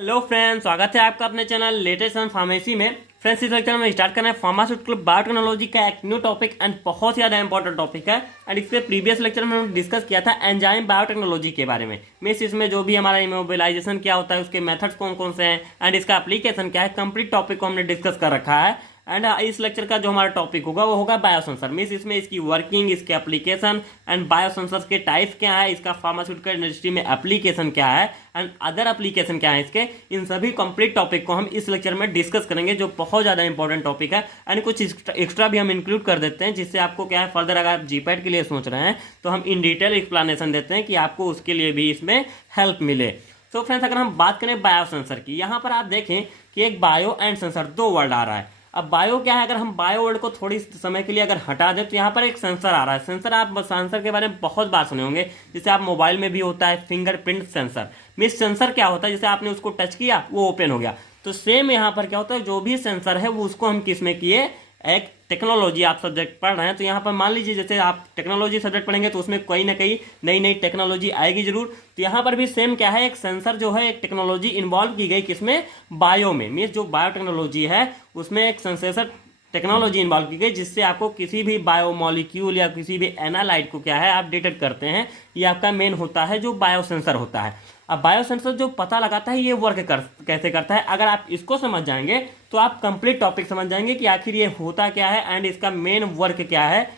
Hello friends, स्वागत है आपका अपने चैनल लेटेस्ट ऑन फार्मेसी में। फ्रेंड्स, इस लेक्चर में स्टार्ट करना है फार्मास्यूटिकल बायोटेक्नोलॉजी का एक न्यू टॉपिक एंड बहुत ज़्यादा इंपॉर्टेंट टॉपिक है। एंड इसके प्रीवियस लेक्चर में हमने डिस्कस किया था एंजाइम बायोटेक्नोलॉजी के बारे में। मीन्स इसमें जो भी हमारा इमोबिलाइजेशन क्या होता है, उसके मेथड्स कौन कौन से हैं एंड इसका एप्लीकेशन क्या है, कंप्लीट टॉपिक को हमने डिस्कस कर रखा है। एंड इस लेक्चर का जो हमारा टॉपिक होगा वो होगा बायोसेंसर। मीन्स इसमें इसकी वर्किंग, इसके एप्लीकेशन एंड बायोसेंसर्स के टाइप्स क्या है, इसका फार्मास्यूटिकल इंडस्ट्री में एप्लीकेशन क्या है एंड अदर एप्लीकेशन क्या है इसके, इन सभी कंप्लीट टॉपिक को हम इस लेक्चर में डिस्कस करेंगे, जो बहुत ज़्यादा इंपॉर्टेंट टॉपिक है। एंड कुछ एक्स्ट्रा भी हम इंक्लूड कर देते हैं, जिससे आपको क्या है फर्दर अगर आप जीपैट के लिए सोच रहे हैं तो हम इन डिटेल एक्सप्लेनेशन देते हैं कि आपको उसके लिए भी इसमें हेल्प मिले। तो फ्रेंड्स, अगर हम बात करें बायोसेंसर की, यहाँ पर आप देखें कि एक बायो एंड सेंसर दो वर्ड आ रहा है। अब बायो क्या है, अगर हम बायो वर्ड को थोड़ी समय के लिए अगर हटा दें तो यहाँ पर एक सेंसर आ रहा है। सेंसर, आप सेंसर के बारे में बहुत बार सुने होंगे, जैसे आप मोबाइल में भी होता है फिंगरप्रिंट सेंसर। मीन्स सेंसर क्या होता है, जैसे आपने उसको टच किया वो ओपन हो गया। तो सेम यहाँ पर क्या होता है, जो भी सेंसर है वो उसको हम किस में किए, एक टेक्नोलॉजी आप सब्जेक्ट पढ़ रहे हैं तो यहाँ पर मान लीजिए जैसे आप टेक्नोलॉजी सब्जेक्ट पढ़ेंगे तो उसमें कहीं ना कहीं नई नई टेक्नोलॉजी आएगी जरूर। तो यहाँ पर भी सेम क्या है, एक सेंसर जो है, एक टेक्नोलॉजी इन्वॉल्व की गई किसमें, बायो में। मीन्स जो बायोटेक्नोलॉजी है उसमें एक सेंसेसर टेक्नोलॉजी इन्वॉल्व की गई, जिससे आपको किसी भी बायोमोलिक्यूल या किसी भी एनालाइट को क्या है आप डिटेक्ट करते हैं। ये आपका मेन होता है जो बायोसेंसर होता है। अब बायोसेंसर जो पता लगाता है ये वर्क कैसे करता है, अगर आप इसको समझ जाएंगे तो आप कंप्लीट टॉपिक समझ जाएंगे कि आखिर ये होता क्या है एंड इसका मेन वर्क क्या है।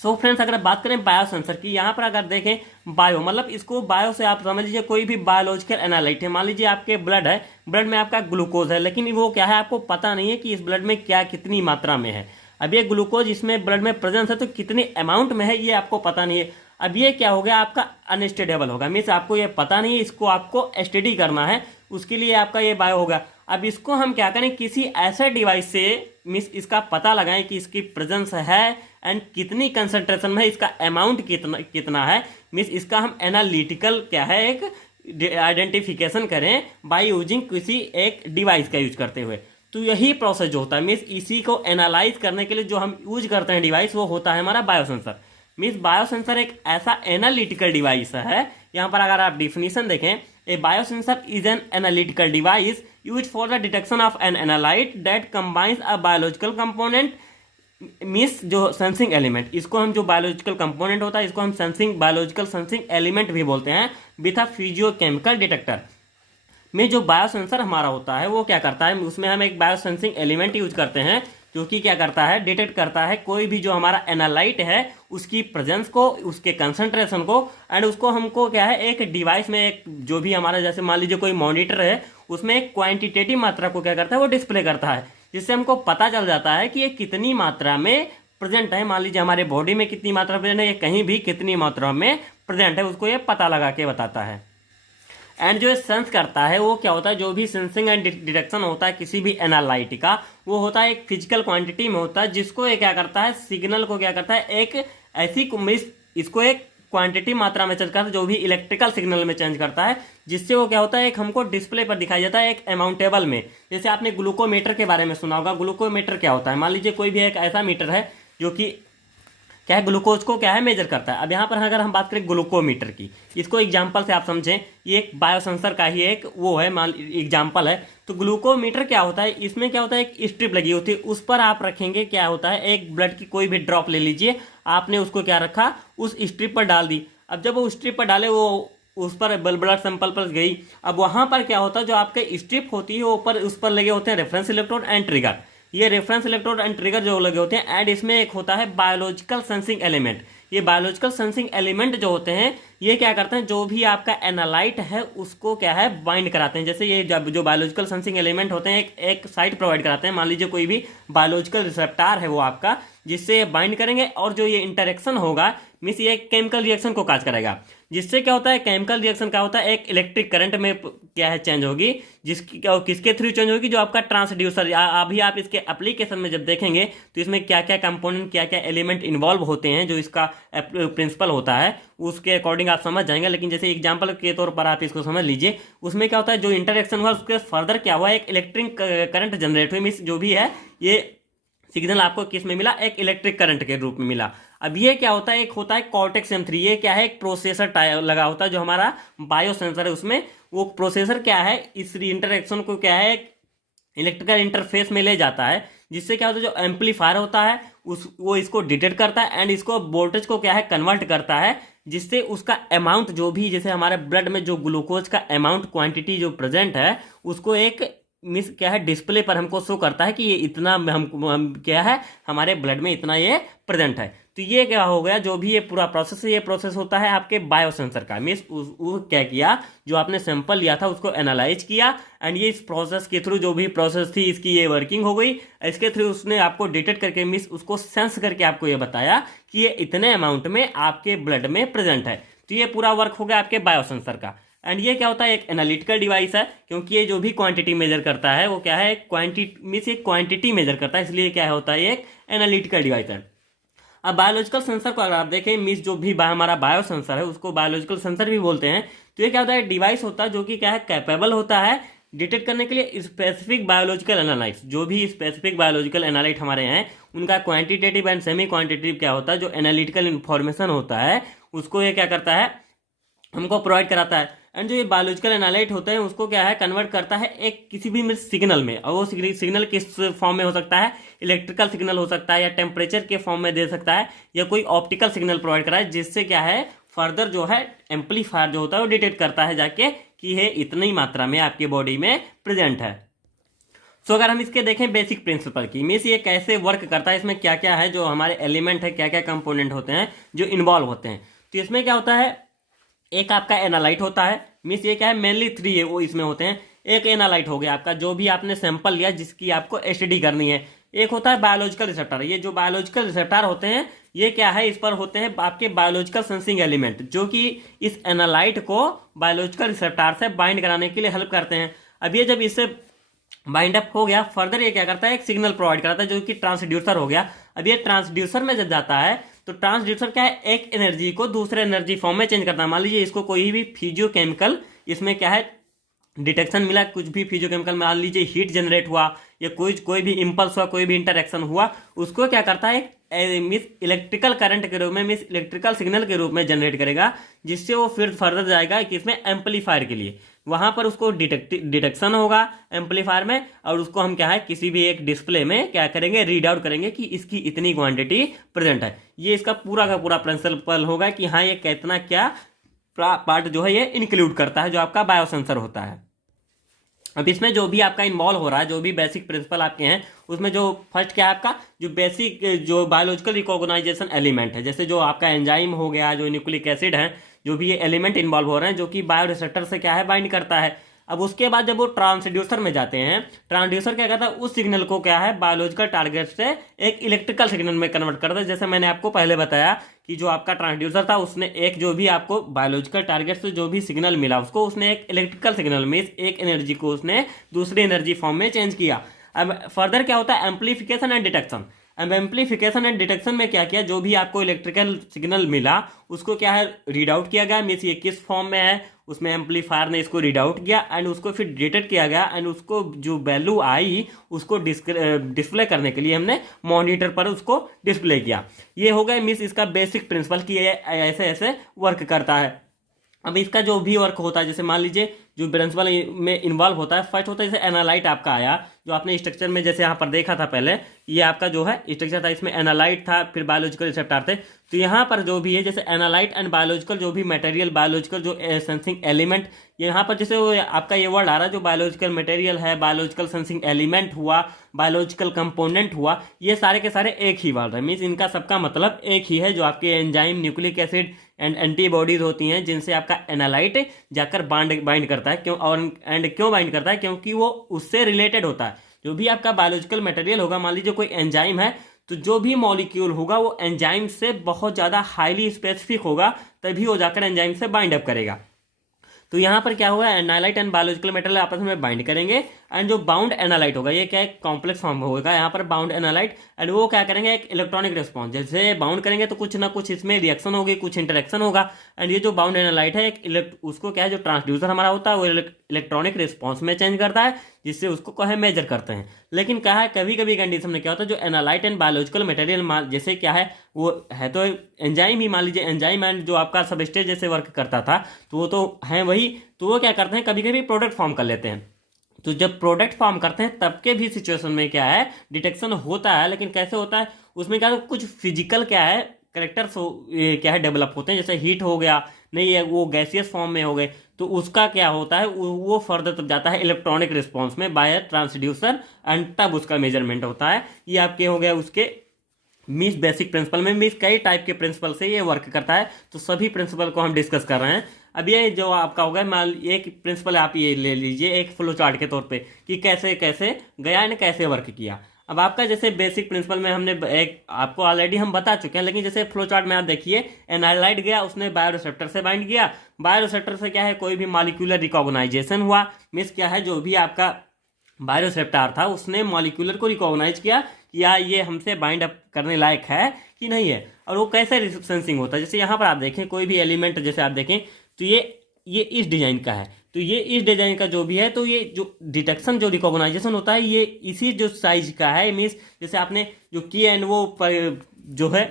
सो फ्रेंड्स, अगर बात करें बायोसेंसर की, यहाँ पर अगर देखें बायो मतलब इसको बायो से आप समझ लीजिए कोई भी बायोलॉजिकल एनालाइट है। मान लीजिए आपके ब्लड है, ब्लड में आपका ग्लूकोज है, लेकिन वो क्या है आपको पता नहीं है कि इस ब्लड में क्या कितनी मात्रा में है। अब ये ग्लूकोज इसमें ब्लड में प्रेजेंस है तो कितनी अमाउंट में है ये आपको पता नहीं है। अब ये क्या हो गया, आपका अनस्टेडेबल होगा। मीन्स आपको ये पता नहीं है, इसको आपको स्टडी करना है, उसके लिए आपका ये बायो होगा। अब इसको हम क्या करें, किसी ऐसे डिवाइस से मीन्स इसका पता लगाएं कि इसकी प्रेजेंस है एंड कितनी कंसंट्रेशन में है, इसका अमाउंट कितना है। मीन्स इसका हम एनालिटिकल क्या है एक आइडेंटिफिकेशन करें बाय यूजिंग किसी एक डिवाइस का यूज करते हुए। तो यही प्रोसेस जो होता है, मीन्स इसी को एनालाइज करने के लिए जो हम यूज करते हैं डिवाइस, वो होता है हमारा बायोसेंसर। मीन्स बायोसेंसर एक ऐसा एनालिटिकल डिवाइस है। यहाँ पर अगर आप डिफिनीशन देखें, a biosensor is an analytical device use for the detection of an analyte that combines a biological component. Means जो सेंसिंग एलिमेंट, इसको हम जो बायोलॉजिकल कंपोनेंट होता है इसको हम बायोलॉजिकल सेंसिंग एलिमेंट भी बोलते हैं, विथ अ फिजियोकेमिकल डिटेक्टर। में जो बायोसेंसर हमारा होता है वो क्या करता है, उसमें हम एक बायोसेंसिंग एलिमेंट यूज करते हैं जो कि क्या करता है, डिटेक्ट करता है कोई भी जो हमारा एनालाइट है उसकी प्रेजेंस को, उसके कंसंट्रेशन को, एंड उसको हमको क्या है एक डिवाइस में एक जो भी हमारा, जैसे मान लीजिए कोई मॉनिटर है, उसमें एक क्वांटिटेटिव मात्रा को क्या करता है वो डिस्प्ले करता है, जिससे हमको पता चल जाता है कि ये कितनी मात्रा में प्रेजेंट है। मान लीजिए हमारे बॉडी में कितनी मात्रा प्रेजेंट है, ये कहीं भी कितनी मात्रा में प्रेजेंट है, उसको ये पता लगा के बताता है। एंड जो सेंस करता है वो क्या होता है, जो भी सेंसिंग एंड डिटेक्शन होता है किसी भी एनालाइट का, वो होता है एक फिजिकल क्वांटिटी में होता है, जिसको ये क्या करता है, सिग्नल को क्या करता है एक ऐसी इसको एक क्वांटिटी मात्रा में चेंज करता है, जो भी इलेक्ट्रिकल सिग्नल में चेंज करता है, जिससे वो क्या होता है एक हमको डिस्प्ले पर दिखाई जाता है एक अमाउंट टेबल में। जैसे आपने ग्लूकोमीटर के बारे में सुना होगा। ग्लूकोमीटर क्या होता है, मान लीजिए कोई भी एक ऐसा मीटर है जो कि क्या है, ग्लूकोज को क्या है मेजर करता है। अब यहाँ पर अगर हम बात करें ग्लूकोमीटर की, इसको एग्जांपल से आप समझें, ये एक बायोसेंसर का ही एक वो है, मान एग्जांपल है। तो ग्लूकोमीटर क्या होता है, इसमें क्या होता है एक स्ट्रिप लगी होती है, उस पर आप रखेंगे, क्या होता है एक ब्लड की कोई भी ड्रॉप ले लीजिए, आपने उसको क्या रखा, उस स्ट्रिप पर डाल दी। अब जब वो स्ट्रिप पर डाले, वो उस पर ब्लड सैंपल पर गई। अब वहाँ पर क्या होता है, जो आपके स्ट्रिप होती है ऊपर, उस पर लगे होते हैं रेफरेंस इलेक्ट्रोड एंड ट्रिगर। ये रेफरेंस इलेक्ट्रोड एंड ट्रिगर जो लगे होते हैं, एंड इसमें एक होता है बायोलॉजिकल सेंसिंग एलिमेंट। ये बायोलॉजिकल सेंसिंग एलिमेंट जो होते हैं ये क्या करते हैं, जो भी आपका एनालाइट है उसको क्या है बाइंड कराते हैं। जैसे ये जो बायोलॉजिकल सेंसिंग एलिमेंट होते हैं एक साइट प्रोवाइड कराते हैं। मान लीजिए कोई भी बायोलॉजिकल रिसेप्टर है वो आपका, जिससे ये बाइंड करेंगे, और जो ये इंटरेक्शन होगा मीन्स ये केमिकल रिएक्शन को काज करेगा, जिससे क्या होता है केमिकल रिएक्शन क्या होता है एक इलेक्ट्रिक करंट में क्या है चेंज होगी, किसके थ्रू चेंज होगी, जो आपका ट्रांसड्यूसर। अभी आप इसके एप्लीकेशन में जब देखेंगे तो इसमें क्या क्या कंपोनेंट, क्या क्या एलिमेंट इन्वॉल्व होते हैं, जो इसका प्रिंसिपल होता है उसके अकॉर्डिंग आप समझ जाएंगे। लेकिन जैसे एग्जांपल के तौर पर आप इसको समझ लीजिए, उसमें क्या होता है जो इंटरेक्शन हुआ उसके फर्दर क्या हुआ, एक इलेक्ट्रिक करंट जनरेट हुई। मीन्स जो भी है ये सिग्नल आपको किस में मिला, एक इलेक्ट्रिक करंट के रूप में मिला। अब ये क्या होता है, एक होता है कॉर्टेक्स M3, ये क्या है एक प्रोसेसर लगा होता है जो हमारा बायो सेंसर है उसमें, वो प्रोसेसर क्या है, इस इंटरेक्शन को क्या है इलेक्ट्रिकल इंटरफेस में ले जाता है, जिससे क्या होता है जो एम्पलीफायर होता है वो इसको डिटेक्ट करता है एंड इसको वोल्टेज को क्या है कन्वर्ट करता है, जिससे उसका अमाउंट जो भी जैसे हमारे ब्लड में जो ग्लूकोज का अमाउंट क्वांटिटी जो प्रेजेंट है उसको एक मिस क्या है डिस्प्ले पर हमको शो करता है कि ये इतना हम क्या है हमारे ब्लड में इतना ये प्रेजेंट है। तो ये क्या हो गया, जो भी ये पूरा प्रोसेस है ये प्रोसेस होता है आपके बायोसेंसर का। मिस वो क्या किया, जो आपने सैंपल लिया था उसको एनालाइज किया एंड ये इस प्रोसेस के थ्रू जो भी प्रोसेस थी इसकी ये वर्किंग हो गई, इसके थ्रू उसने आपको डिटेक्ट करके मिस उसको सेंस करके आपको ये बताया कि ये इतने अमाउंट में आपके ब्लड में प्रेजेंट है। तो ये पूरा वर्क हो गया आपके बायोसेंसर का। एंड ये क्या होता है, एक एनालिटिकल डिवाइस है, क्योंकि ये जो भी क्वांटिटी मेजर करता है वो क्या है क्वांटिटी मेजर करता है, इसलिए क्या होता है ये एक एनालिटिकल डिवाइस है। अब बायोलॉजिकल सेंसर को अगर आप देखें मिस जो भी हमारा बायो सेंसर है उसको बायोलॉजिकल सेंसर भी बोलते हैं। तो ये क्या होता है, डिवाइस होता है जो कि क्या है कैपेबल होता है डिटेक्ट करने के लिए स्पेसिफिक बायोलॉजिकल एनालाइट्स। जो भी स्पेसिफिक बायोलॉजिकल एनालाइट हमारे हैं उनका क्वांटिटेटिव एंड सेमी क्वांटिटेटिव क्या होता है, जो एनालिटिकल इन्फॉर्मेशन होता है उसको ये क्या करता है हमको प्रोवाइड कराता है। एंड जो ये बायोलॉजिकल एनालाइट होता है उसको क्या है कन्वर्ट करता है एक किसी भी सिग्नल में, और वो सिग्नल किस फॉर्म में हो सकता है, इलेक्ट्रिकल सिग्नल हो सकता है या टेम्परेचर के फॉर्म में दे सकता है या कोई ऑप्टिकल सिग्नल प्रोवाइड कराए, जिससे क्या है फर्दर जो है एम्पलीफायर जो होता है वो डिटेक्ट करता है जाके कि ये इतनी मात्रा में आपकी बॉडी में प्रेजेंट है। सो अगर हम इसके देखें बेसिक प्रिंसिपल की मीन्स ये कैसे वर्क करता है, इसमें क्या क्या है जो हमारे एलिमेंट है, क्या क्या कंपोनेंट होते हैं जो इन्वॉल्व होते हैं। तो इसमें क्या होता है, एक आपका एनालाइट होता है, मीन्स ये क्या है मेनली 3 है वो इसमें होते हैं। एक एनालाइट हो गया आपका जो भी आपने सैंपल लिया जिसकी आपको एसटीडी करनी है। एक होता है बायोलॉजिकल रिसेप्टर, ये जो बायोलॉजिकल रिसेप्टर होते हैं ये क्या है, इस पर होते हैं आपके बायोलॉजिकल सेंसिंग एलिमेंट जो कि इस एनालाइट को बायोलॉजिकल रिसेप्टर से बाइंड कराने के लिए हेल्प करते हैं। अब ये जब इससे बाइंड अप हो गया फर्दर ये क्या करता है एक सिग्नल प्रोवाइड कराता है जो कि ट्रांसड्यूसर हो गया। अब ये ट्रांसड्यूसर में जब जाता है तो ट्रांसड्यूसर क्या है एक एनर्जी को दूसरे एनर्जी फॉर्म में चेंज करता है। मान लीजिए इसको कोई भी फिजियोकेमिकल इसमें क्या है डिटेक्शन मिला, कुछ भी फिजियोकेमिकल मान लीजिए हीट जनरेट हुआ या कोई भी इम्पल्स हुआ, कोई भी इंटरेक्शन हुआ, उसको क्या करता है मिस इलेक्ट्रिकल करंट के रूप में मिस इलेक्ट्रिकल सिग्नल के रूप में जनरेट करेगा, जिससे वो फिर फर्दर जाएगा कि इसमें एम्पलीफायर के लिए, वहां पर उसको डिटेक्शन होगा एम्पलीफायर में और उसको हम क्या है किसी भी एक डिस्प्ले में क्या करेंगे रीड आउट करेंगे कि इसकी इतनी क्वांटिटी प्रेजेंट है। ये इसका पूरा का पूरा प्रिंसिपल होगा कि हाँ ये कितना क्या पार्ट जो है ये इंक्लूड करता है जो आपका बायोसेंसर होता है। अब इसमें जो भी आपका इन्वॉल्व हो रहा है जो भी बेसिक प्रिंसिपल आपके हैं उसमें जो फर्स्ट क्या है आपका जो बेसिक जो बायोलॉजिकल रिकॉग्नाइजेशन एलिमेंट है, जैसे जो आपका एंजाइम हो गया, जो न्यूक्लिक एसिड है, जो भी ये एलिमेंट इन्वॉल्व हो रहे हैं जो कि बायोरिसेप्टर से क्या है बाइंड करता है। अब उसके बाद जब वो ट्रांसड्यूसर में जाते हैं, ट्रांसड्यूसर क्या करता है उस सिग्नल को क्या है बायोलॉजिकल टारगेट से एक इलेक्ट्रिकल सिग्नल में कन्वर्ट करता है। जैसे मैंने आपको पहले बताया कि जो आपका ट्रांसड्यूसर था उसने एक जो भी आपको बायोलॉजिकल टारगेट से जो भी सिग्नल मिला उसको उसने एक इलेक्ट्रिकल सिग्नल में एक एनर्जी को उसने दूसरी एनर्जी फॉर्म में चेंज किया। अब फर्दर क्या होता है एम्पलीफिकेशन एंड डिटेक्शन। अब एम्पलीफिकेशन एंड डिटेक्शन में क्या किया, जो भी आपको इलेक्ट्रिकल सिग्नल मिला उसको क्या है रीड आउट किया गया, मीन्स ये किस फॉर्म में है उसमें एम्पलीफायर ने इसको रीड आउट किया एंड उसको फिर डिटेक्ट किया गया एंड उसको जो वैल्यू आई उसको डिस्प्ले करने के लिए हमने मॉनिटर पर उसको डिस्प्ले किया। ये हो गया मीन्स इसका बेसिक प्रिंसिपल कि ये ऐसे ऐसे वर्क करता है। अब इसका जो भी वर्क होता है जैसे मान लीजिए जो प्रिंसिपल में इन्वॉल्व होता है फर्स्ट होता है जैसे एनालाइट आपका आया जो आपने स्ट्रक्चर में जैसे यहाँ पर देखा था पहले, ये आपका जो है स्ट्रक्चर था, इसमें एनालाइट था फिर बायोलॉजिकल रिसेप्टर थे। तो यहाँ पर जो भी है जैसे एनालाइट एंड बायोलॉजिकल जो भी मटेरियल बायोलॉजिकल जो सेंसिंग एलिमेंट, यहाँ पर जैसे वो आपका ये वर्ड आ रहा है जो बायोलॉजिकल मटेरियल है, बायोलॉजिकल सेंसिंग एलिमेंट हुआ, बायोलॉजिकल कंपोनेंट हुआ, ये सारे के सारे एक ही वर्ड है, मीन्स इनका सबका मतलब एक ही है। जो आपके enzyme nucleic acid and antibodies होती हैं जिनसे आपका एनालाइट जाकर बाइंड करता है, क्यों और एंड क्यों बाइंड करता है, क्योंकि वो उससे रिलेटेड होता है। जो भी आपका बायोलॉजिकल मटेरियल होगा, मान लीजिए कोई एंजाइम है तो जो भी मॉलिक्यूल होगा वो एंजाइम से बहुत ज़्यादा हाईली स्पेसिफिक होगा, तभी वो जाकर एंजाइम से बाइंड अप करेगा। तो यहाँ पर क्या हुआ एनालाइट एंड बायोलॉजिकल मटेरियल आपस में बाइंड करेंगे एंड जो बाउंड एनालाइट होगा ये क्या है, कॉम्प्लेक्स फॉर्म होगा यहाँ पर बाउंड एनालाइट, एंड वो क्या करेंगे, एक इलेक्ट्रॉनिक रिस्पॉन्स, जैसे बाउंड करेंगे तो कुछ ना कुछ इसमें रिएक्शन होगी, कुछ इंटरेक्शन होगा, एंड ये जो बाउंड एनालाइट है एक उसको क्या है, जो ट्रांसड्यूसर हमारा होता है वो इलेक्ट्रॉनिक रिस्पॉन्स में चेंज करता है, जिससे उसको क्या है मेजर करते हैं। लेकिन क्या है, कभी कभी कंडीशन में क्या होता है, जो एनालाइट एंड बायोलॉजिकल मटेरियल जैसे क्या है, वो है तो एंजाइम ही, मान लीजिए एंजाइम एंड जो आपका सबस्ट्रेट जैसे वर्क करता था, तो वो तो है वही, तो वो क्या करते हैं, कभी कभी प्रोडक्ट फॉर्म कर लेते हैं। तो जब प्रोडक्ट फॉर्म करते हैं तब के भी सिचुएशन में क्या है, डिटेक्शन होता है, लेकिन कैसे होता है, उसमें क्या है, कुछ फिजिकल क्या है करेक्टर्स क्या है डेवलप होते हैं, जैसे हीट हो गया, नहीं है वो गैसियस फॉर्म में हो गए, तो उसका क्या होता है, वो फर्दर तब जाता है इलेक्ट्रॉनिक रिस्पॉन्स में बाय ट्रांसड्यूसर, एंड तब उसका मेजरमेंट होता है। ये आपके हो गया उसके मीन्स बेसिक प्रिंसिपल में, मीन्स कई टाइप के प्रिंसिपल से ये वर्क करता है, तो सभी प्रिंसिपल को हम डिस्कस कर रहे हैं। अब ये जो आपका होगा, मान एक प्रिंसिपल आप ये ले लीजिए एक फ्लो चार्ट के तौर पे कि कैसे कैसे गया ने कैसे वर्क किया। अब आपका जैसे बेसिक प्रिंसिपल में हमने एक आपको ऑलरेडी हम बता चुके हैं, लेकिन जैसे फ्लो चार्ट में आप देखिए, एनालाइट गया, उसने बायोरिसेप्टर से बाइंड किया, बायोरिसेप्टर से क्या है, कोई भी मॉलिक्यूलर रिकॉग्नाइजेशन हुआ, मीन्स क्या है, जो भी आपका बायोरिसेप्टर था उसने मॉलिक्यूलर को रिकॉग्नाइज किया या ये हमसे बाइंड अप करने लायक है कि नहीं है, और वो कैसे सेंसिंग होता है। जैसे यहाँ पर आप देखें कोई भी एलिमेंट जैसे आप देखें तो ये इस डिजाइन का है, तो ये इस डिजाइन का जो भी है, तो ये जो डिटेक्शन जो रिकॉग्नाइजेशन होता है ये इसी जो साइज का है, मीन्स जैसे आपने जो की एंड वो जो है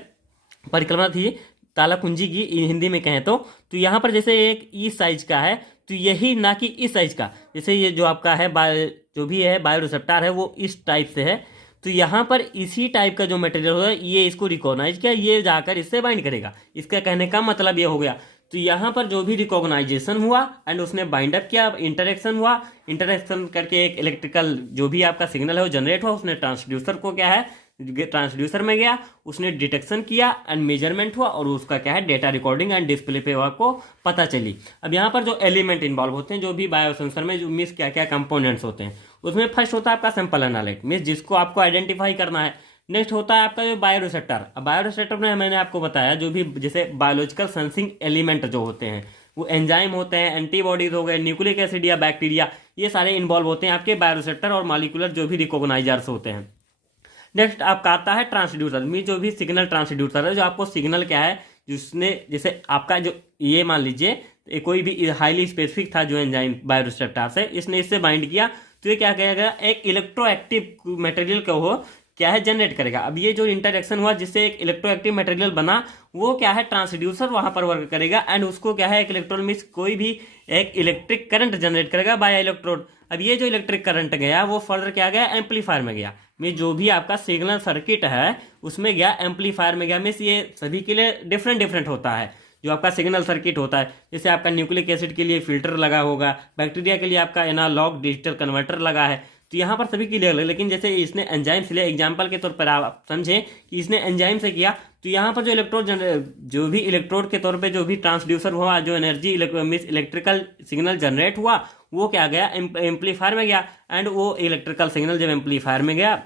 परिक्रमा थी ताला कुंजी की हिंदी में कहें तो यहाँ पर जैसे एक इस साइज का है, तो यही ना कि इस साइज का, जैसे ये जो आपका है जो भी है बायोरिसेप्टर है वो इस टाइप से है, तो यहाँ पर इसी टाइप का जो मटेरियल होगा ये इसको रिकॉग्नाइज किया, ये जाकर इससे बाइंड करेगा। इसका कहने का मतलब ये हो गया, तो यहाँ पर जो भी रिकॉग्नाइजेशन हुआ एंड उसने बाइंड अप किया, इंटरेक्शन हुआ, इंटरेक्शन करके एक इलेक्ट्रिकल जो भी आपका सिग्नल है वो जनरेट हुआ, उसने ट्रांसड्यूसर को क्या है, ट्रांसड्यूसर में गया, उसने डिटेक्शन किया एंड मेजरमेंट हुआ, और उसका क्या है डेटा रिकॉर्डिंग एंड डिस्प्ले पे आपको पता चली। अब यहाँ पर जो एलिमेंट इन्वॉल्व होते हैं, जो भी बायोसेंसर में जो मीन्स क्या क्या कंपोनेंट्स होते हैं, उसमें फर्स्ट होता है आपका सैंपल एनालाइट, मीन्स जिसको आपको आइडेंटिफाई करना है। नेक्स्ट होता है आपका जो बायोरिसेप्टर। अब बायोरिसेप्टर में मैंने आपको बताया जो भी जैसे बायोलॉजिकल सेंसिंग एलिमेंट जो होते हैं वो एंजाइम होते हैं, एंटीबॉडीज हो गए, न्यूक्लिक एसिड या बैक्टीरिया, ये सारे इन्वॉल्व होते हैं आपके बायोरिसेप्टर और मॉलिक्यूलर जो भी रिकॉग्नाइजर्स होते हैं। नेक्स्ट आपका आता है ट्रांसड्यूसर, मीन जो भी सिग्नल ट्रांसड्यूसर है, जो आपको सिग्नल क्या है जिसने जैसे आपका जो ये मान लीजिए कोई भी हाईली स्पेसिफिक था जो एंजाइम बायोरिसेप्टर से, इसने इससे बाइंड किया, तो ये क्या करेगा, एक इलेक्ट्रोएक्टिव मटेरियल को हो क्या है जनरेट करेगा। अब ये जो इंटरेक्शन हुआ जिससे एक इलेक्ट्रोएक्टिव मटेरियल बना, वो क्या है ट्रांसड्यूसर वहां पर वर्क करेगा एंड उसको क्या है एक इलेक्ट्रॉन मीन्स कोई भी एक इलेक्ट्रिक करंट जनरेट करेगा बाय इलेक्ट्रोड। अब ये जो इलेक्ट्रिक करंट गया वो फर्दर क्या गया, एम्पलीफायर में गया, मीन जो भी आपका सिग्नल सर्किट है उसमें गया, एम्पलीफायर में गया, मीन्स ये सभी के लिए डिफरेंट डिफरेंट होता है जो आपका सिग्नल सर्किट होता है। जैसे आपका न्यूक्लिक एसिड के लिए फिल्टर लगा होगा, बैक्टीरिया के लिए आपका एनालॉग डिजिटल कन्वर्टर लगा है, तो यहाँ पर सभी के लिए अलग। लेकिन जैसे इसने एंजाइम से लिया, एग्जाम्पल के तौर पर आप समझें कि इसने एंजाइम से किया, तो यहाँ पर जो इलेक्ट्रोड जो भी इलेक्ट्रोड के तौर पे जो भी ट्रांसड्यूसर हुआ, जो energy means electrical signal generate हुआ, वो क्या गया एम्पलीफायर में गया, एंड वो इलेक्ट्रिकल सिग्नल जब एम्पलीफायर में गया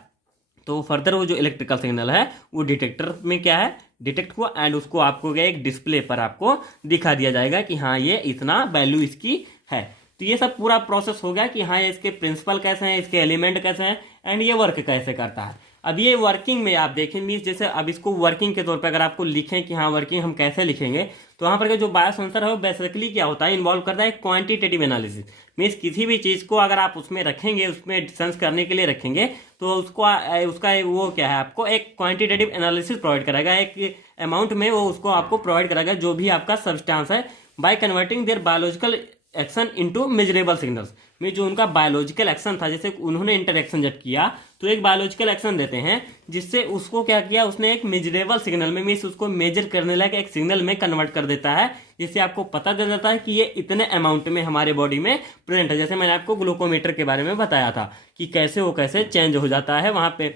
तो फर्दर वो जो इलेक्ट्रिकल सिग्नल है वो डिटेक्टर में क्या है डिटेक्ट हुआ, एंड उसको आपको क्या एक डिस्प्ले पर आपको दिखा दिया जाएगा कि हाँ ये इतना वैल्यू इसकी है। तो ये सब पूरा प्रोसेस हो गया कि हाँ इसके प्रिंसिपल कैसे हैं, इसके एलिमेंट कैसे हैं, एंड ये वर्क कैसे करता है। अब ये वर्किंग में आप देखें मीन्स जैसे अब इसको वर्किंग के तौर पे अगर आपको लिखें कि हाँ वर्किंग हम कैसे लिखेंगे, तो वहाँ पर जो बायोसेंसर है वो बेसिकली क्या होता है, इन्वॉल्व करता है क्वांटिटेटिव एनालिसिस। मीन्स किसी भी चीज़ को अगर आप उसमें रखेंगे, उसमें सेंस करने के लिए रखेंगे, तो उसका वो क्या है आपको एक क्वांटिटेटिव एनालिसिस प्रोवाइड कराएगा, एक अमाउंट में वो उसको आपको प्रोवाइड कराएगा जो भी आपका सब्सटेंस है, by converting their biological action into measurable signals. में जो उनका बायोलॉजिकल एक्शन था, जैसे उन्होंने इंटरेक्शन जब किया तो एक बायोलॉजिकल एक्शन देते हैं जिससे उसको क्या किया, उसने एक मेजरेबल सिग्नल में मीन्स उसको मेजर करने लायक एक सिग्नल में कन्वर्ट कर देता है, जिससे आपको पता चल जाता है कि ये इतने अमाउंट में हमारे बॉडी में प्रेजेंट है। जैसे मैंने आपको ग्लूकोमीटर के बारे में बताया था कि कैसे वो कैसे चेंज हो जाता है वहां पे,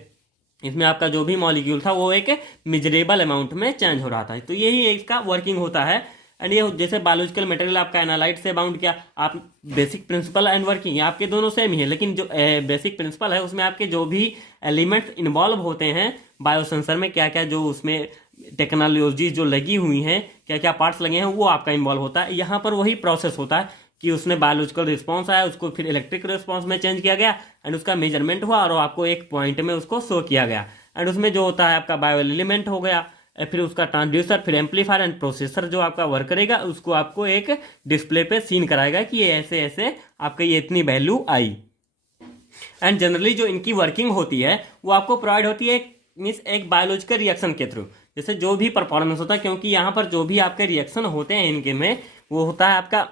इसमें आपका जो भी मॉलिक्यूल था वो एक मेजरेबल अमाउंट में चेंज हो रहा था। तो यही इसका वर्किंग होता है। एंड ये जैसे बायोलॉजिकल मटेरियल आपका एनालाइट से बाउंड किया, आप बेसिक प्रिंसिपल एंड वर्किंग आपके दोनों सेम ही है, लेकिन जो बेसिक प्रिंसिपल है उसमें आपके जो भी एलिमेंट्स इन्वॉल्व होते हैं बायोसेंसर में, क्या क्या जो उसमें टेक्नोलॉजी जो लगी हुई हैं, क्या क्या पार्ट्स लगे हैं, वो आपका इन्वॉल्व होता है। यहाँ पर वही प्रोसेस होता है कि उसने बायोलॉजिकल रिस्पॉन्स आया, उसको फिर इलेक्ट्रिक रिस्पॉन्स में चेंज किया गया एंड उसका मेजरमेंट हुआ और आपको एक पॉइंट में उसको शो किया गया। एंड उसमें जो होता है आपका बायो एलिमेंट हो गया, फिर उसका ट्रांसड्यूसर, फिर एम्पलीफायर एंड प्रोसेसर जो आपका वर्क करेगा, उसको आपको एक डिस्प्ले पे सीन कराएगा कि ये ऐसे ऐसे आपका ये इतनी वैल्यू आई। एंड जनरली जो इनकी वर्किंग होती है वो आपको प्रोवाइड होती है मीन्स एक बायोलॉजिकल रिएक्शन के थ्रू, जैसे जो भी परफॉर्मेंस होता है, क्योंकि यहाँ पर जो भी आपके रिएक्शन होते हैं इनके में वो होता है आपका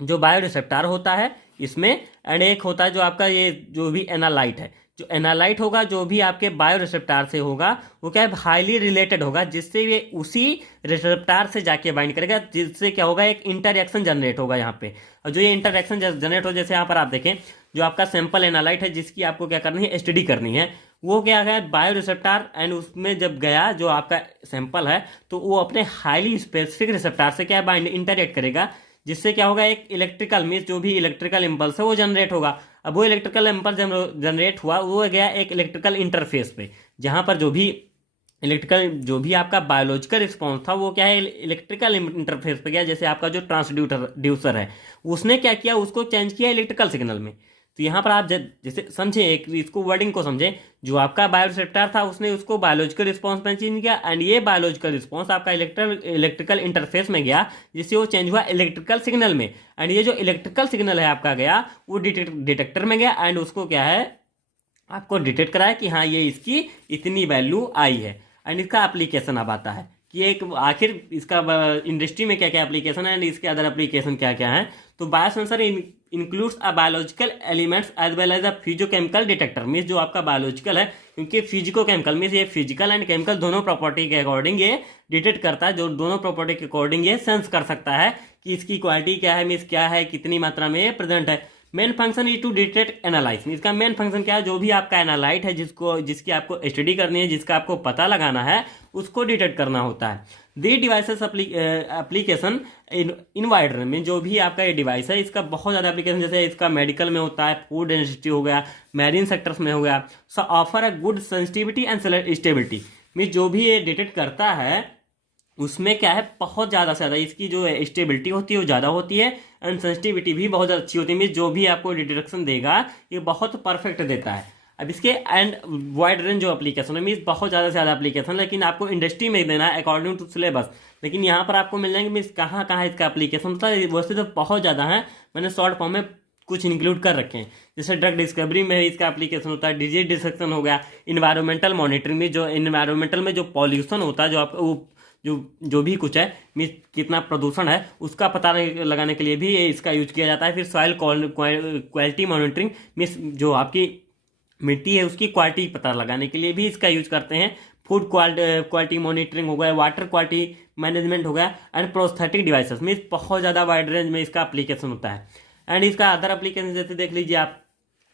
जो बायो रिसेप्टर होता है इसमें, एंड एक होता है जो आपका ये जो भी एनालाइट है, जो एनालाइट होगा जो भी आपके बायो रिसेप्टर से होगा वो क्या है हाईली रिलेटेड होगा, जिससे ये उसी रिसेप्टर से जाके बाइंड करेगा, जिससे क्या होगा एक इंटरएक्शन जनरेट होगा यहाँ पे। और जो ये इंटरएक्शन जनरेट हो, जैसे यहाँ पर आप देखें जो आपका सैंपल एनालाइट है जिसकी आपको क्या करनी है स्टडी करनी है, वो क्या है बायो रिसेप्टर, एंड उसमें जब गया जो आपका सैंपल है तो वो अपने हाईली स्पेसिफिक रिसेप्टर से क्या बाइंड इंटरएक्ट करेगा, जिससे क्या होगा एक इलेक्ट्रिकल मीन्स जो भी इलेक्ट्रिकल इम्पल्स है वो जनरेट होगा। अब वो इलेक्ट्रिकल इम्पल्स जनरेट हुआ वो गया एक इलेक्ट्रिकल इंटरफेस पे, जहां पर जो भी इलेक्ट्रिकल जो भी आपका बायोलॉजिकल रिस्पॉन्स था वो क्या है इलेक्ट्रिकल इंटरफेस पे गया। जैसे आपका जो ट्रांसड्यूसर है उसने क्या किया, उसको चेंज किया इलेक्ट्रिकल सिग्नल में। तो यहाँ पर आप जैसे समझे एक इसको वर्डिंग को समझे, जो आपका बायोरिसेप्टर था उसने उसको बायोलॉजिकल रिस्पॉन्स में चेंज किया, एंड ये बायोलॉजिकल रिस्पॉन्स आपका इलेक्ट्रिकल इंटरफेस में गया, जिससे वो चेंज हुआ इलेक्ट्रिकल सिग्नल में। एंड ये जो इलेक्ट्रिकल सिग्नल है आपका गया वो डिटेक्टर में गया, एंड उसको क्या है आपको डिटेक्ट कराया कि हाँ ये इसकी इतनी वैल्यू आई है। एंड इसका एप्लीकेशन अब आता है कि एक आखिर इसका इंडस्ट्री में क्या क्या एप्लीकेशन है एंड इसके अदर एप्लीकेशन क्या क्या है। तो biosensor includes a biological elements as well as a physiochemical detector, means जो आपका बायोलॉजिकल है, क्योंकि फिजिकोकेमिकल मीन्स ये फिजिकल एंड केमिकल दोनों प्रॉपर्टी के अकॉर्डिंग ये डिटेक्ट करता है, जो दोनों प्रॉपर्टी के अकॉर्डिंग ये सेंस कर सकता है कि इसकी क्वालिटी क्या है, मीन्स क्या है, कितनी मात्रा में ये प्रेजेंट है। Main function is to detect analyse, इसका मेन फंक्शन क्या है, जो भी आपका एनालाइट है जिसकी आपको स्टडी करनी है, जिसका आपको पता लगाना है, उसको डिटेक्ट करना होता है। The devices application in wide range में जो भी आपका ये डिवाइस है इसका बहुत ज़्यादा एप्लीकेशन, जैसे इसका मेडिकल में होता है, फूड इंडस्ट्री हो गया, मैरीन सेक्टर्स में हो गया। सो offer a good sensitivity and stability, means जो भी ये डिटेक्ट करता है उसमें क्या है बहुत ज़्यादा से ज़्यादा इसकी जो स्टेबिलिटी होती है वो ज़्यादा होती है, एंड सेंसिटिविटी भी बहुत ज़्यादा अच्छी होती है, मीन्स जो भी आपको डिटेक्शन देगा ये बहुत परफेक्ट देता है। अब इसके एंड वाइड रेंज जो एप्लीकेशन है मीन्स बहुत ज़्यादा से ज़्यादा एप्लीकेशन, लेकिन आपको इंडस्ट्री में देना है अकॉर्डिंग टू सिलेबस, लेकिन यहाँ पर आपको मिल जाएंगे मीन्स कहाँ कहाँ इसका एप्लीकेशन होता है। वैसे तो बहुत ज़्यादा है, मैंने शॉर्ट फॉर्म में कुछ इंक्लूड कर रखे हैं, जैसे ड्रग डिस्कवरी में इसका एप्लीकेशन होता है, डिजीज डिटेक्शन हो गया, इन्वायरमेंटल मॉनिटरिंग में जो इन्वायरमेंटल में जो पॉल्यूशन होता है, जो आप जो भी कुछ है मीन्स कितना प्रदूषण है उसका पता लगाने के लिए भी इसका यूज किया जाता है। फिर सॉइल क्वालिटी मॉनिटरिंग मीन्स जो आपकी मिट्टी है उसकी क्वालिटी पता लगाने के लिए भी इसका यूज करते हैं। फूड क्वालिटी मॉनिटरिंग हो गया, वाटर क्वालिटी मैनेजमेंट हो गया, एंड प्रोस्थेटिक डिवाइसेस मीन्स बहुत ज़्यादा वाइड रेंज में इसका एप्लीकेशन होता है। एंड इसका अदर एप्लीकेशन जैसे देख लीजिए आप,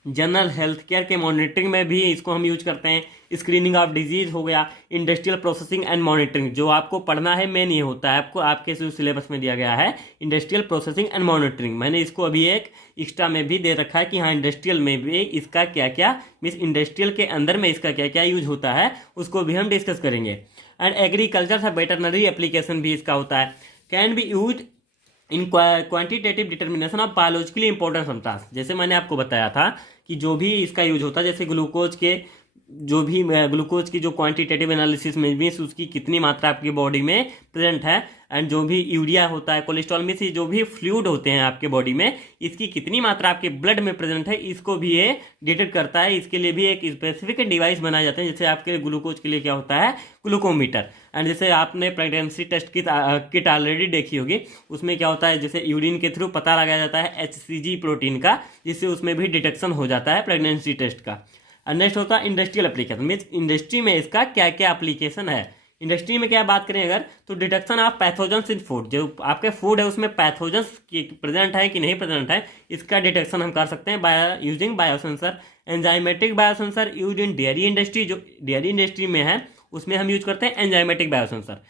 जनरल हेल्थ केयर के मॉनिटरिंग में भी इसको हम यूज करते हैं, स्क्रीनिंग ऑफ डिजीज हो गया, इंडस्ट्रियल प्रोसेसिंग एंड मॉनिटरिंग, जो आपको पढ़ना है मेन ये होता है आपको आपके सिलेबस में दिया गया है इंडस्ट्रियल प्रोसेसिंग एंड मॉनिटरिंग। मैंने इसको अभी एक एक्स्ट्रा में भी दे रखा है कि हाँ इंडस्ट्रियल में भी इसका क्या क्या मीन्स इंडस्ट्रियल के अंदर में इसका क्या क्या यूज होता है उसको भी हम डिस्कस करेंगे। एंड एग्रीकल्चर से वेटरनरी एप्लीकेशन भी इसका होता है, can be use in quantitative determination of biologically important substance. जैसे मैंने आपको बताया था कि जो भी इसका यूज होता है, जैसे ग्लूकोज की जो क्वांटिटेटिव एनालिसिस में भी उसकी कितनी मात्रा आपकी बॉडी में प्रेजेंट है, एंड जो भी यूरिया होता है, कोलेस्ट्रॉल में से जो भी फ्लूइड होते हैं आपके बॉडी में इसकी कितनी मात्रा आपके ब्लड में प्रेजेंट है, इसको भी ये डिटेक्ट करता है। इसके लिए भी एक स्पेसिफिक डिवाइस बनाए जाते हैं, जैसे आपके ग्लूकोज के लिए क्या होता है ग्लूकोमीटर। एंड जैसे आपने प्रेगनेंसी टेस्ट किट ऑलरेडी देखी होगी, उसमें क्या होता है जैसे यूरिन के थ्रू पता लगाया जाता है HCG प्रोटीन का, जिससे उसमें भी डिटेक्शन हो जाता है प्रेगनेंसी टेस्ट का। नेक्स्ट होता है इंडस्ट्रियल एप्लीकेशन, मीन्स इंडस्ट्री में इसका क्या क्या एप्लीकेशन है। इंडस्ट्री में क्या बात करें अगर, तो detection of pathogens in food, जो आपके फूड है उसमें पैथोजेंस प्रेजेंट है कि नहीं प्रेजेंट है, इसका डिटेक्शन हम कर सकते हैं using biosensor. Enzymatic biosensor use in dairy industry, जो डेयरी इंडस्ट्री में है उसमें हम यूज करते हैं एंजाइमेटिक बायोसेंसर।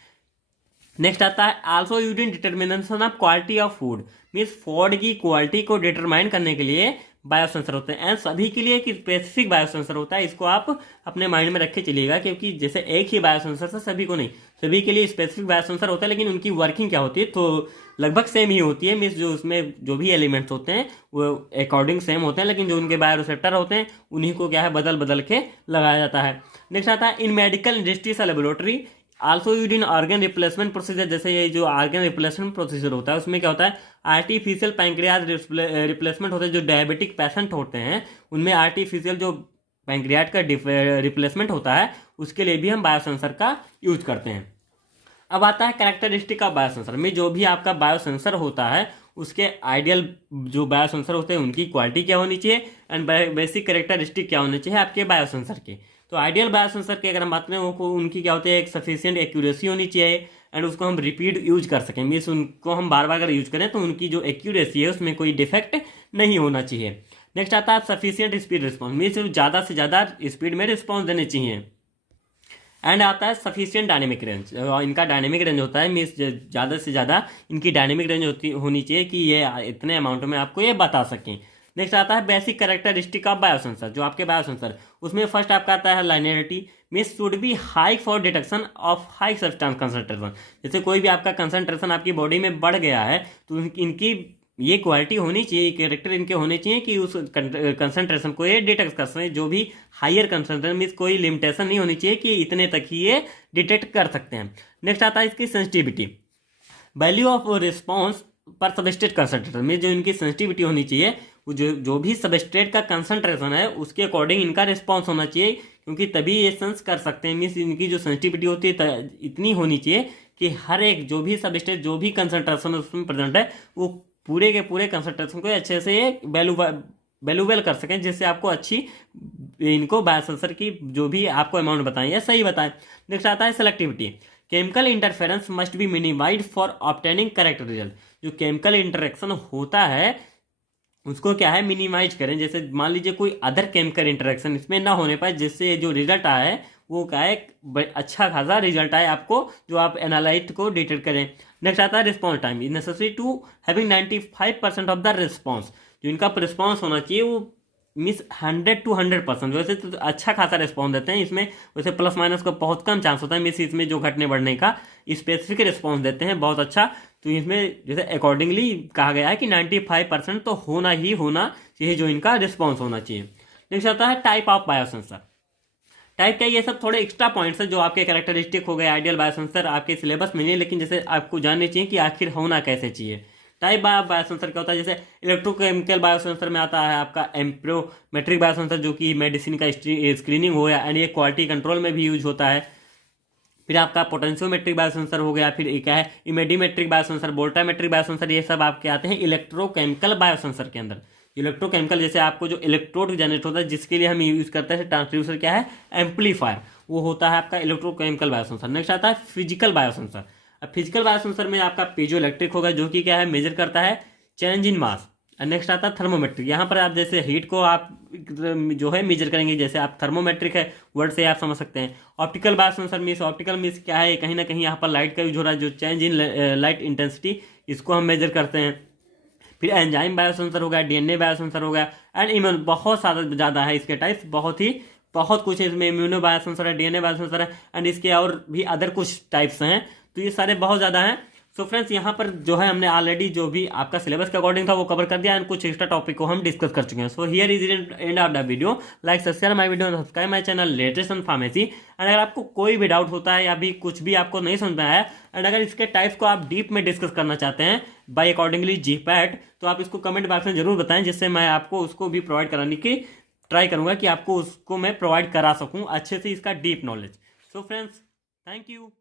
नेक्स्ट आता है also use in determination of quality of food, means food की क्वालिटी को डिटरमाइन करने के लिए बायोसेंसर होते हैं एंड सभी के लिए एक स्पेसिफिक बायोसेंसर होता है। इसको आप अपने माइंड में रख के चलिएगा, क्योंकि जैसे एक ही बायोसेंसर से सभी को नहीं, सभी के लिए स्पेसिफिक बायोसेंसर होता है, लेकिन उनकी वर्किंग क्या होती है तो लगभग सेम ही होती है। मीन्स जो उसमें जो भी एलिमेंट्स होते हैं वो अकॉर्डिंग सेम होते हैं, लेकिन जो उनके बायोरिसेप्टर होते हैं उन्हीं को क्या है बदल बदल के लगाया जाता है। नेक्स्ट आता है इन medical industries laboratory also use in organ replacement procedure. जैसे ये जो ऑर्गन रिप्लेसमेंट प्रोसीजर होता है उसमें क्या होता है आर्टिफिशियल पैंक्रियाज रिप्लेसमेंट होता है। जो डायबिटिक पेशेंट होते हैं उनमें आर्टिफिशियल जो पैंक्रियाज का रिप्लेसमेंट होता है उसके लिए भी हम बायोसेंसर का यूज करते हैं। अब आता है कैरेक्टरिस्टिक ऑफ बायोसेंसर में, जो भी आपका बायोसेंसर होता है उसके आइडियल जो बायोसेंसर होते हैं उनकी क्वालिटी क्या होनी चाहिए एंड बेसिक कैरेक्टरिस्टिक क्या होनी चाहिए आपके बायोसेंसर के। तो आइडियल बायोसेंसर की अगर हम बात करें उनकी क्या होती है एक सफिशिएंट एक्यूरेसी होनी चाहिए एंड उसको हम रिपीट यूज कर सकें। मीन्स उनको हम बार बार अगर यूज करें तो उनकी जो एक्यूरेसी है उसमें कोई डिफेक्ट नहीं होना चाहिए। नेक्स्ट आता है सफिशिएंट स्पीड रिस्पॉन्स, मीन्स ज़्यादा से ज़्यादा स्पीड में रिस्पॉन्स देने चाहिए। एंड आता है सफिशिएंट डायनेमिक रेंज, इनका डायनेमिक रेंज होता है मीन्स ज़्यादा से ज़्यादा इनकी डायनेमिक रेंज होनी चाहिए कि ये इतने अमाउंट में आपको ये बता सकें। नेक्स्ट आता है बेसिक कैरेक्टरिस्टिक ऑफ बायोसेंसर, जो आपके बायोसेंसर उसमें फर्स्ट आपका आता है linearity, means should be high for detection of high substance concentration. जैसे कोई भी आपका कंसंट्रेशन आपकी बॉडी में बढ़ गया है तो इनकी ये क्वालिटी होनी चाहिए, कैरेक्टर इनके होने चाहिए कि उस कंसंट्रेशन को ये डिटेक्ट कर सकें। जो भी हायर कंसंट्रेशन मीन्स कोई लिमिटेशन नहीं होनी चाहिए कि इतने तक ही ये डिटेक्ट कर सकते हैं। नेक्स्ट आता है इसकी सेंसिटिविटी, वैल्यू ऑफ रिस्पॉन्स पर सबस्ट्रेट कंसंट्रेशन में जो इनकी सेंसिटिविटी होनी चाहिए वो जो भी सबस्ट्रेट का कंसंट्रेशन है उसके अकॉर्डिंग इनका रिस्पॉन्स होना चाहिए, क्योंकि तभी ये सेंस कर सकते हैं। मीन्स इनकी जो सेंसिटिविटी होती है इतनी होनी चाहिए कि हर एक जो भी सबस्ट्रेट जो भी कंसंट्रेशन उसमें प्रेजेंट है वो पूरे के पूरे कंसंट्रेशन को अच्छे से ये वैल्यूबल कर सकें, जिससे आपको अच्छी इनको बायोसेंसर की जो भी आपको अमाउंट बताएं या सही बताएं। नेक्स्ट आता है selectivity, chemical interference must be minimise for obtaining correct result. जो केमिकल इंटरेक्शन होता है उसको क्या है मिनिमाइज करें। जैसे मान लीजिए कोई अदर केमिकल इंटरेक्शन इसमें ना होने पाए, जिससे जो रिजल्ट आया है वो क्या है अच्छा खासा रिजल्ट आए आपको, जो आप एनालाइट को डिटेक्ट करें। नेक्स्ट आता है response time, is necessary to having 95% of the response. जो इनका रिस्पॉन्स होना चाहिए वो मीन्स 100 to 100%। वैसे तो अच्छा खासा रिस्पॉन्स देते हैं इसमें, वैसे प्लस माइनस का बहुत कम चांस होता है मीन्स इसमें जो घटने बढ़ने का, स्पेसिफिक रिस्पॉन्स देते हैं बहुत अच्छा। तो इसमें जैसे अकॉर्डिंगली कहा गया है कि 95% तो होना ही होना चाहिए जो इनका रिस्पॉन्स होना चाहिए। नेक्स्ट आता है टाइप ऑफ बायोसेंसर। टाइप क्या, ये सब थोड़े एक्स्ट्रा पॉइंट्स हैं जो आपके कैरेक्टरिस्टिक हो गए। आइडियल बायोसेंसर आपके सिलेबस में नहीं है, लेकिन जैसे आपको जानने चाहिए कि आखिर होना कैसे चाहिए। टाइप बायोसेंसर क्या होता है, जैसे इलेक्ट्रोकेमिकल बायोसेंसर में आता है आपका एम्प्रोमेट्रिक बायोसेंसर, जो कि मेडिसिन का स्क्रीनिंग हो गया एंड ये क्वालिटी कंट्रोल में भी यूज होता है। फिर आपका पोटेंशियोमेट्रिक बायोसेंसर हो गया, फिर क्या है इमेडीमेट्रिक बायोसेंसर, वोल्टामेट्रिक बायोसेंसर, ये सब आपके आते हैं इलेक्ट्रोकेमिकल बायोसेंसर के अंदर। इलेक्ट्रोकेमिकल जैसे आपको जो इलेक्ट्रोड जनरेट होता है जिसके लिए हम यूज करते हैं ट्रांसड्यूसर क्या है एम्पलीफायर, वो होता है आपका इलेक्ट्रोकेमिकल बायोसेंसर। नेक्स्ट आता है फिजिकल बायोसेंसर। अब फिजिकल बायोसेंसर में आपका पीजो इलेक्ट्रिक होगा, जो कि क्या है मेजर करता है चेंज इन मास। नेक्स्ट आता है थर्मोमेट्रिक, यहाँ पर आप जैसे हीट को आप जो है मेजर करेंगे, जैसे आप थर्मोमेट्रिक है वर्ड से आप समझ सकते हैं। Optical biosensor means, optical means क्या है कहीं ना कहीं यहाँ पर लाइट का यूज हो रहा है, जो चेंज इन लाइट इंटेंसिटी इसको हम मेजर करते हैं। फिर एंजाइम बायोसेंसर हो गया, डीएनए बायोसेंसर हो गया एंड इम्यून, बहुत ज़्यादा है इसके टाइप्स, बहुत कुछ है इसमें। इम्यूनो बायोसेंसर है, डीएनए बायोसेंसर है एंड इसके और भी अदर कुछ टाइप्स हैं, तो ये सारे बहुत ज़्यादा हैं। सो फ्रेंड्स यहाँ पर जो है हमने ऑलरेडी जो भी आपका सिलेबस के अकॉर्डिंग था वो कवर कर दिया एंड कुछ एक्स्ट्रा टॉपिक को हम डिस्कस कर चुके हैं। So here is end of the video, like subscribe my video, subscribe my channel latest in pharmacy. And अगर आपको कोई भी डाउट होता है या भी कुछ भी आपको नहीं समझ में आया एंड अगर इसके टाइप्स को आप डीप में डिस्कस करना चाहते हैं बाय अकॉर्डिंगली जीपैट, तो आप इसको कमेंट बॉक्स में जरूर बताएं, जिससे मैं आपको उसको भी प्रोवाइड कराने की ट्राई करूंगा कि आपको उसको मैं प्रोवाइड करा सकूं अच्छे से इसका deep knowledge. So friends thank you.